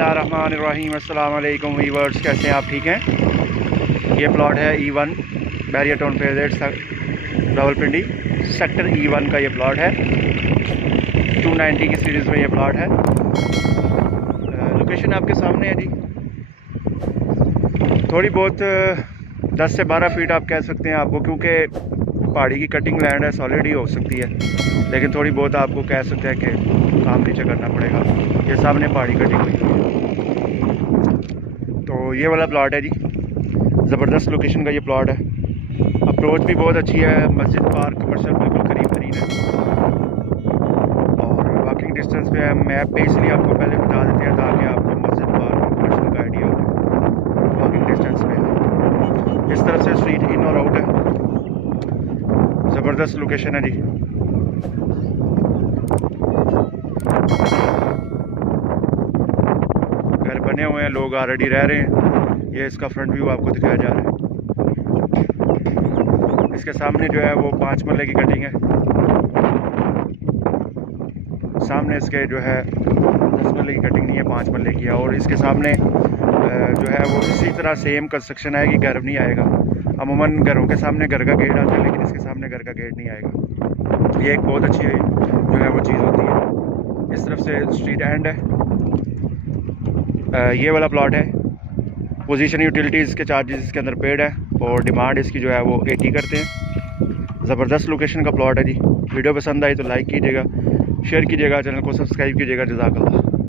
बिस्मिल्लाहिर्रहमानिर्रहीम। अस्सलाम वालेकुम व्यूअर्स, कैसे हैं आप? ठीक हैं। ये प्लॉट है E1 Bahria town phase eight Rawalpindi sector E1 का ये प्लॉट है। 290 की सीरीज़ में ये प्लॉट है। लोकेशन आपके सामने है जी। थोड़ी बहुत 10 से 12 फीट आप कह सकते हैं आपको, क्योंकि पहाड़ी की कटिंग लैंड है, सॉलिड ही हो सकती है, लेकिन थोड़ी बहुत आपको कह सकते हैं कि काम नीचे करना पड़ेगा। ये सामने पहाड़ी कटिंग हुई है। तो ये वाला प्लॉट है जी, ज़बरदस्त लोकेशन का ये प्लॉट है। अप्रोच भी बहुत अच्छी है, मस्जिद पार्क कमर्शियल बिल्कुल करीब करीब है और वॉकिंग डिस्टेंस पे है। मैप पे इसलिए आपको पहले बता देते हैं ताकि आपको मस्जिद पार्क और कमर्शियल का आइडिया हो। वॉकिंग डिस्टेंस पे इस तरफ से स्ट्रीट इन और आउट है। ज़बरदस्त लोकेशन है जी। घर बने हुए हैं, लोग ऑलरेडी रह रहे हैं। ये इसका फ्रंट व्यू आपको दिखाया जा रहा है। इसके सामने जो है वो 5 मरले की कटिंग है। सामने इसके जो है 10 मरले की कटिंग नहीं है, 5 मरले की है। और इसके सामने जो है वो इसी तरह सेम कंस्ट्रक्शन आएगी, घर नहीं आएगा। अमूमन घरों के सामने घर का गेट आता है, लेकिन इसके सामने घर का गेट नहीं आएगा। ये एक बहुत अच्छी जो है वो चीज़ होती है। इस तरफ से स्ट्रीट एंड है। ये वाला प्लॉट है। पोजीशन यूटिलिटीज़ के चार्जेस इसके अंदर पेड है और डिमांड इसकी जो है वो 80 करते हैं। ज़बरदस्त लोकेशन का प्लॉट है जी। वीडियो पसंद आई तो लाइक कीजिएगा, शेयर कीजिएगा, चैनल को सब्सक्राइब कीजिएगा। जज़ाकल्लाह।